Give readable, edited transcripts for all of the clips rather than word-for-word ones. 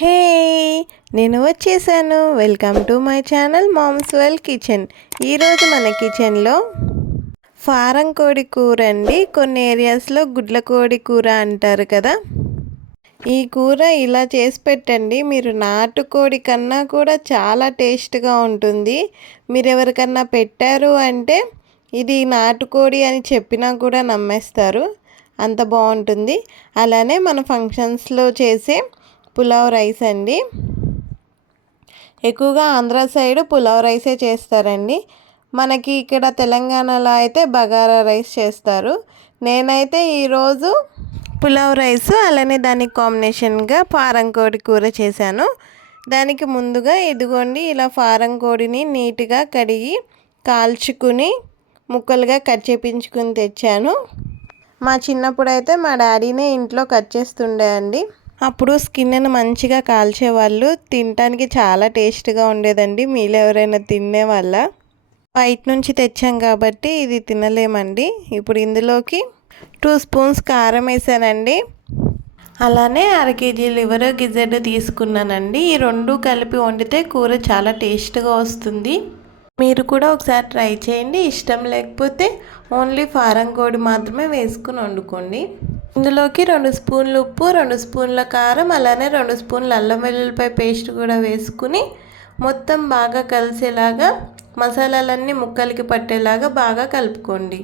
హే, నేను వచ్చేసాను. Welcome to my channel mom's well kitchen. ఈరోజు మన కిచెన్లో ఫారం కోడి కూర అండి. కొన్ని ఏరియాస్లో గుడ్ల కోడి కూర అంటారు కదా. ఈ కూర ఇలా చేసి పెట్టండి, మీరు నాటుకోడి కన్నా కూడా చాలా టేస్ట్గా ఉంటుంది. మీరు ఎవరికన్నా పెట్టారు అంటే ఇది నాటుకోడి అని చెప్పినా కూడా నమ్మేస్తారు, అంత బాగుంటుంది. అలానే మన ఫంక్షన్స్లో చేసే పులావ్ రైస్ అండి. ఎక్కువగా ఆంధ్ర సైడ్ పులావ్ రైసే చేస్తారండి. మనకి ఇక్కడ తెలంగాణలో అయితే బగారా రైస్ చేస్తారు. నేనైతే ఈరోజు పులావ్ రైస్ అలానే దానికి కాంబినేషన్గా ఫారం కోడి కూర చేశాను. దానికి ముందుగా ఇదిగోండి ఇలా ఫారం కోడిని నీట్గా కడిగి కాల్చుకుని ముక్కలుగా కట్ చేపించుకుని తెచ్చాను. మా చిన్నప్పుడు అయితే మా డాడీనే ఇంట్లో కట్ చేస్తుండే అండి. అప్పుడు స్కిన్ను మంచిగా కాల్చేవాళ్ళు, తినడానికి చాలా టేస్ట్గా ఉండేదండి. మీలో ఎవరైనా తినేవాళ్ళ? బయట నుంచి తెచ్చాం కాబట్టి ఇది తినలేమండి. ఇప్పుడు ఇందులోకి 2 స్పూన్స్ కారం వేసానండి. అలానే 1/2 కేజీ లివర్ గిజెడ్ తీసుకున్నానండి. ఈ రెండు కలిపి వండితే కూర చాలా టేస్ట్గా వస్తుంది. మీరు కూడా ఒకసారి ట్రై చేయండి. ఇష్టం లేకపోతే ఓన్లీ ఫారం కోడి మాత్రమే వేసుకుని వండుకోండి. ఇందులోకి 2 స్పూన్లు ఉప్పు, 2 స్పూన్ల కారం, అలానే 2 స్పూన్ల అల్లం వెల్లుల్లిపాయ పేస్ట్ కూడా వేసుకుని మొత్తం బాగా కలిసేలాగా మసాలాలన్నీ ముక్కలకి పట్టేలాగా బాగా కలుపుకోండి.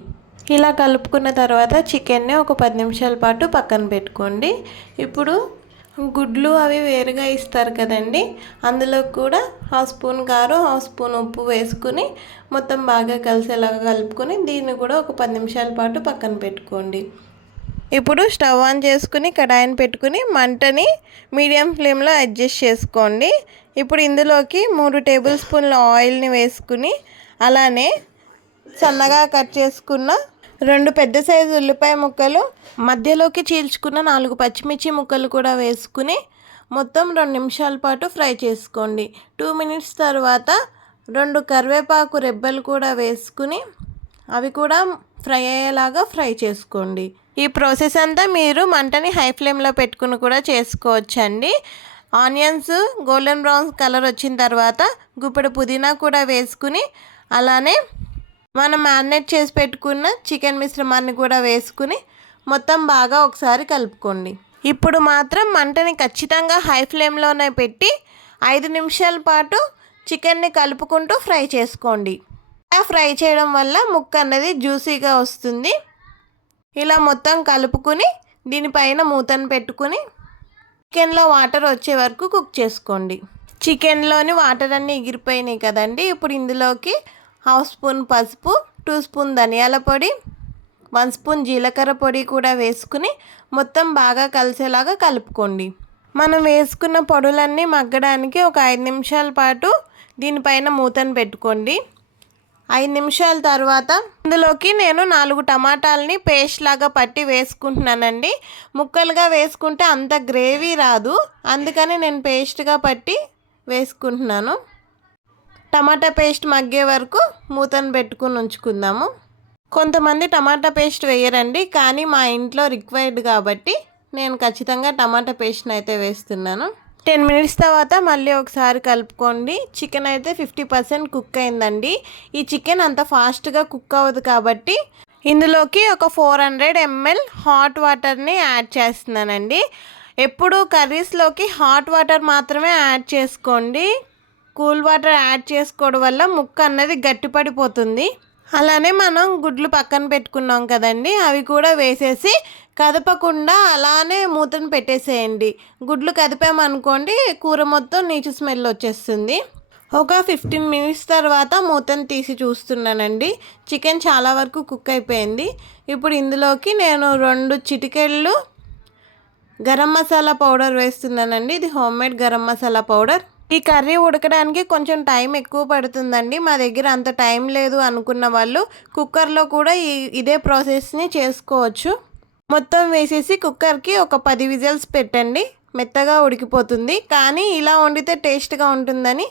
ఇలా కలుపుకున్న తర్వాత చికెన్ని ఒక 10 నిమిషాల పాటు పక్కన పెట్టుకోండి. ఇప్పుడు గుడ్లు అవి వేరుగా ఇస్తారు కదండి, అందులో కూడా 1/2 స్పూన్ కారం, 1/2 స్పూన్ ఉప్పు వేసుకుని మొత్తం బాగా కలిసేలాగా కలుపుకొని దీన్ని కూడా ఒక 10 నిమిషాల పాటు పక్కన పెట్టుకోండి. ఇప్పుడు స్టవ్ ఆన్ చేసుకుని కడాయిని పెట్టుకుని మంటని మీడియం ఫ్లేమ్లో అడ్జస్ట్ చేసుకోండి. ఇప్పుడు ఇందులోకి 3 టేబుల్ స్పూన్ల ఆయిల్ని వేసుకుని అలానే సన్నగా కట్ చేసుకున్న 2 పెద్ద సైజు ఉల్లిపాయ ముక్కలు, మధ్యలోకి చీల్చుకున్న 4 పచ్చిమిర్చి ముక్కలు కూడా వేసుకుని మొత్తం 2 నిమిషాల పాటు ఫ్రై చేసుకోండి. 2 మినిట్స్ తర్వాత 2 కరివేపాకు రెబ్బలు కూడా వేసుకుని అవి కూడా ఫ్రై అయ్యేలాగా ఫ్రై చేసుకోండి. ఈ ప్రాసెస్ అంతా మీరు మంటని హై ఫ్లేమ్లో పెట్టుకుని కూడా చేసుకోవచ్చండి. ఆనియన్స్ గోల్డెన్ బ్రౌన్ కలర్ వచ్చిన తర్వాత గుప్పెడు పుదీనా కూడా వేసుకుని అలానే మనం మ్యారినేట్ చేసి పెట్టుకున్న చికెన్ మిశ్రమాన్ని కూడా వేసుకుని మొత్తం బాగా ఒకసారి కలుపుకోండి. ఇప్పుడు మాత్రం మంటని ఖచ్చితంగా హై ఫ్లేమ్లోనే పెట్టి 5 నిమిషాల పాటు చికెన్ని కలుపుకుంటూ ఫ్రై చేసుకోండి. ఇలా ఫ్రై చేయడం వల్ల ముక్క అన్నది జ్యూసీగా వస్తుంది. ఇలా మొత్తం కలుపుకుని దీనిపైన మూతను పెట్టుకుని చికెన్లో వాటర్ వచ్చే వరకు కుక్ చేసుకోండి. చికెన్లోని వాటర్ అన్నీ ఎగిరిపోయినాయి కదండి. ఇప్పుడు ఇందులోకి 1/2 స్పూన్ పసుపు, 2 స్పూన్ ధనియాల పొడి, 1 స్పూన్ జీలకర్ర పొడి కూడా వేసుకుని మొత్తం బాగా కలిసేలాగా కలుపుకోండి. మనం వేసుకున్న పొడులన్నీ మగ్గడానికి ఒక 5 నిమిషాల పాటు దీనిపైన మూతను పెట్టుకోండి. 5 నిమిషాల తర్వాత ఇందులోకి నేను 4 టమాటాలని పేస్ట్ లాగా పట్టి వేసుకుంటున్నానండి. ముక్కలుగా వేసుకుంటే అంత గ్రేవీ రాదు, అందుకని నేను పేస్ట్గా పట్టి వేసుకుంటున్నాను. టమాటా పేస్ట్ మగ్గే వరకు మూతను పెట్టుకుని ఉంచుకుందాము. కొంతమంది టమాటా పేస్ట్ వేయరండి, కానీ మా ఇంట్లో రిక్వైర్డ్ కాబట్టి నేను ఖచ్చితంగా టమాటా పేస్ట్ని అయితే వేస్తున్నాను. 10 మినిట్స్ తర్వాత మళ్ళీ ఒకసారి కలుపుకోండి. చికెన్ అయితే 50% కుక్ అయిందండి. ఈ చికెన్ అంత ఫాస్ట్గా కుక్ అవ్వదు కాబట్టి ఇందులోకి ఒక 400 ml హాట్ వాటర్ని యాడ్ చేస్తున్నానండి. ఎప్పుడు కర్రీస్లోకి హాట్ వాటర్ మాత్రమే యాడ్ చేసుకోండి. కూల్ వాటర్ యాడ్ చేసుకోవడం వల్ల ముక్క అన్నది గట్టిపడిపోతుంది. అలానే మనం గుడ్లు పక్కన పెట్టుకున్నాం కదండి, అవి కూడా వేసేసి కదపకుండా అలానే మూతను పెట్టేసేయండి. గుడ్లు కదిపామనుకోండి కూర మొత్తం నీచు స్మెల్ వచ్చేస్తుంది. ఒక 15 మినిట్స్ తర్వాత మూతను తీసి చూస్తున్నానండి. చికెన్ చాలా వరకు కుక్ అయిపోయింది. ఇప్పుడు ఇందులోకి నేను 2 చిటికెళ్ళు గరం మసాలా పౌడర్ వేస్తున్నానండి. ఇది హోమ్మేడ్ గరం మసాలా పౌడర్. ఈ కర్రీ ఉడకడానికి కొంచెం టైం ఎక్కువ పడుతుందండి. మా దగ్గర అంత టైం లేదు అనుకున్న వాళ్ళు కుక్కర్లో కూడా ఇదే ప్రాసెస్ని చేసుకోవచ్చు. మొత్తం వేసేసి కుక్కర్కి ఒక 10 విజిల్స్ పెట్టండి, మెత్తగా ఉడికిపోతుంది. కానీ ఇలా వండితే టేస్ట్గా ఉంటుందని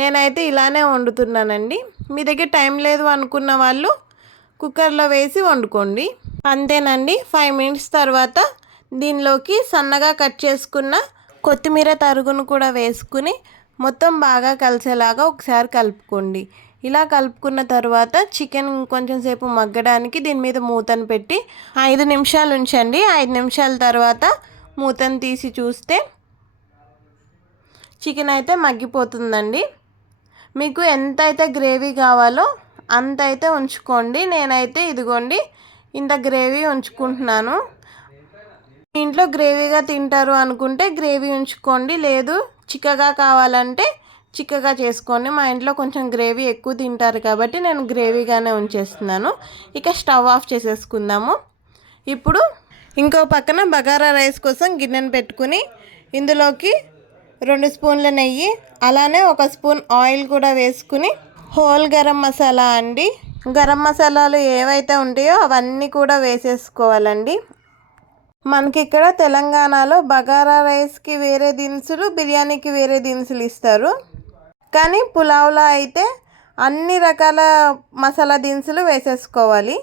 నేనైతే ఇలానే వండుతున్నానండి. మీ దగ్గర టైం లేదు అనుకున్న వాళ్ళు కుక్కర్లో వేసి వండుకోండి. అంతేనండి. 5 మినిట్స్ తర్వాత దీనిలోకి సన్నగా కట్ చేసుకున్న కొత్తిమీర తరుగును కూడా వేసుకుని మొత్తం బాగా కలిసేలాగా ఒకసారి కలుపుకోండి. ఇలా కలుపుకున్న తర్వాత చికెన్ కొంచెం సేపు మగ్గడానికి దీని మీద మూతను పెట్టి 5 నిమిషాలు ఉంచండి. 5 నిమిషాల తర్వాత మూతను తీసి చూస్తే చికెన్ అయితే మగ్గిపోతుందండి. మీకు ఎంత అయితే గ్రేవీ కావాలో అంత అయితే ఉంచుకోండి. నేనైతే ఇదిగోండి ఇంత గ్రేవీ ఉంచుకుంటున్నాను. ఇంట్లో గ్రేవీగా తింటారు అనుకుంటే గ్రేవీ ఉంచుకోండి, లేదు చిక్కగా కావాలంటే చిక్కగా చేసుకోండి. మా ఇంట్లో కొంచెం గ్రేవీ ఎక్కువ తింటారు కాబట్టి నేను గ్రేవీగానే ఉంచేస్తున్నాను. ఇక స్టవ్ ఆఫ్ చేసేసుకుందాము. ఇప్పుడు ఇంకో పక్కన బగారా రైస్ కోసం గిన్నెను పెట్టుకుని ఇందులోకి 2 స్పూన్ల నెయ్యి, అలానే 1 స్పూన్ ఆయిల్ కూడా వేసుకుని హోల్ గరం మసాలా అండి, గరం మసాలాలు ఏవైతే ఉంటాయో అవన్నీ కూడా వేసేసుకోవాలండి. మనకి ఇక్కడ తెలంగాణలో బగారా రైస్కి వేరే దినుసులు, బిర్యానీకి వేరే దినుసులు ఇస్తారు. కానీ పులావ్లో అయితే అన్ని రకాల మసాలా దినుసులు వేసేసుకోవాలి.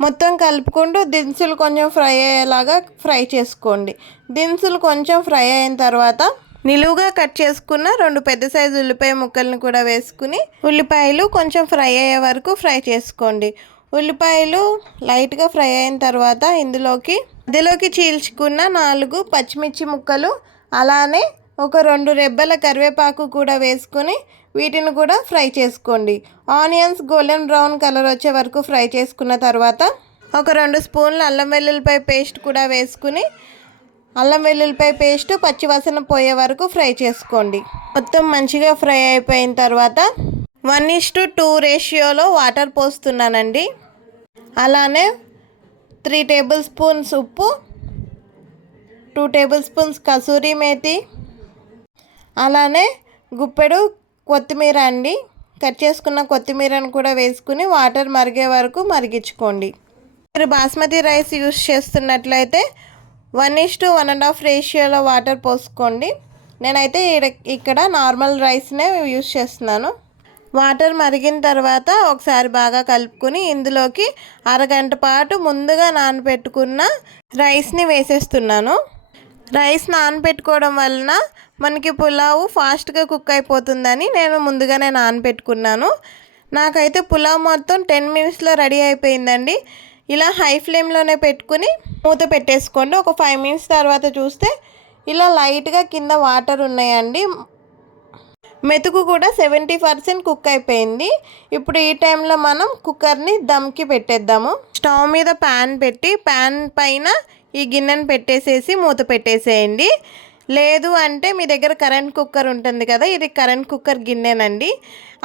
మొత్తం కలుపుకుంటూ దినుసులు కొంచెం ఫ్రై అయ్యేలాగా ఫ్రై చేసుకోండి. దినుసులు కొంచెం ఫ్రై అయిన తర్వాత నిలువుగా కట్ చేసుకున్న 2 పెద్ద సైజు ఉల్లిపాయ ముక్కలను కూడా వేసుకుని ఉల్లిపాయలు కొంచెం ఫ్రై అయ్యే వరకు ఫ్రై చేసుకోండి. ఉల్లిపాయలు లైట్గా ఫ్రై అయిన తర్వాత ఇందులోకి చీల్చుకున్న 4 పచ్చిమిర్చి ముక్కలు, అలానే ఒక 2 రెబ్బల కరివేపాకు కూడా వేసుకుని వీటిని కూడా ఫ్రై చేసుకోండి. ఆనియన్స్ గోల్డెన్ బ్రౌన్ కలర్ వచ్చే వరకు ఫ్రై చేసుకున్న తర్వాత ఒక 2 స్పూన్ల అల్లం వెల్లుల్లిపాయ పేస్ట్ కూడా వేసుకుని అల్లం వెల్లుల్లిపాయ పేస్ట్ పచ్చివాసన పోయే వరకు ఫ్రై చేసుకోండి. మొత్తం మంచిగా ఫ్రై అయిపోయిన తర్వాత 1:2 రేషియోలో వాటర్ పోస్తున్నానండి. అలానే 3 టేబుల్ స్పూన్స్ ఉప్పు, 2 టేబుల్ స్పూన్స్ కసూరి మేతి, అలానే గుప్పెడు కొత్తిమీర అండి. కట్ చేసుకున్న కొత్తిమీరను కూడా వేసుకుని వాటర్ మరిగే వరకు మరిగించుకోండి. మీరు బాస్మతి రైస్ యూస్ చేస్తున్నట్లయితే 1:1.5 రేషియోలో వాటర్ పోసుకోండి. నేనైతే ఇక్కడ నార్మల్ రైస్నే యూస్ చేస్తున్నాను. వాటర్ మరిగిన తర్వాత ఒకసారి బాగా కలుపుకొని ఇందులోకి అరగంట పాటు ముందుగా నానబెట్టుకున్న రైస్ని వేసేస్తున్నాను. రైస్ నానబెట్టుకోవడం వలన మనకి పులావు ఫాస్ట్గా కుక్ అయిపోతుందని నేను ముందుగానే నానబెట్టుకున్నాను. నాకైతే పులావ్ మొత్తం 10 మినిట్స్లో రెడీ అయిపోయిందండి. ఇలా హై ఫ్లేమ్లోనే పెట్టుకుని మూత పెట్టేసుకోండి. ఒక 5 మినిట్స్ తర్వాత చూస్తే ఇలా లైట్గా కింద వాటర్ ఉన్నాయండి. మెతుకు కూడా 70% కుక్ అయిపోయింది. ఇప్పుడు ఈ టైంలో మనం కుక్కర్ని దమ్కి పెట్టేద్దాము. స్టవ్ మీద ప్యాన్ పెట్టి ప్యాన్ పైన ఈ గిన్నెను పెట్టేసేసి మూత పెట్టేసేయండి. లేదు అంటే మీ దగ్గర కరెంట్ కుక్కర్ ఉంటుంది కదా, ఇది కరెంట్ కుక్కర్ గిన్నెనండి.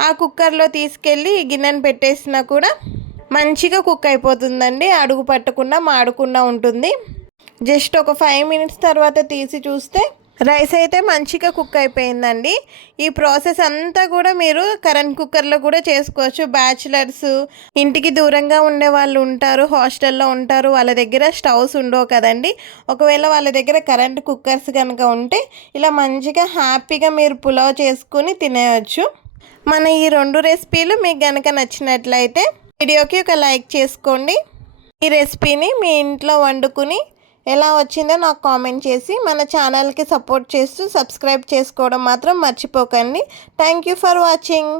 ఆ కుక్కర్లో తీసుకెళ్ళి ఈ గిన్నెను పెట్టేసినా కూడా మంచిగా కుక్ అయిపోతుందండి. అడుగు పట్టకుండా మాడకుండా ఉంటుంది. జస్ట్ ఒక 5 మినిట్స్ తర్వాత తీసి చూస్తే రైస్ అయితే మంచిగా కుక్ అయిపోయిందండి. ఈ ప్రాసెస్ అంతా కూడా మీరు కరెంట్ కుక్కర్లో కూడా చేసుకోవచ్చు. బ్యాచిలర్స్, ఇంటికి దూరంగా ఉండే వాళ్ళు ఉంటారు, హాస్టల్లో ఉంటారు, వాళ్ళ దగ్గర స్టవ్స్ ఉండవు కదండి. ఒకవేళ వాళ్ళ దగ్గర కరెంట్ కుక్కర్స్ కనుక ఉంటే ఇలా మంచిగా హ్యాపీగా మీరు పులావ్ చేసుకుని తినేయచ్చు. మన ఈ 2 రెసిపీలు మీకు కనుక నచ్చినట్లయితే వీడియోకి ఒక లైక్ చేసుకోండి. ఈ రెసిపీని మీ ఇంట్లో వండుకుని ఎలా వచ్చిందో నాకు కామెంట్ చేసి మన ఛానల్కి సపోర్ట్ చేస్తూ సబ్స్క్రైబ్ చేసుకోవడం మాత్రం మర్చిపోకండి. Thank you for watching.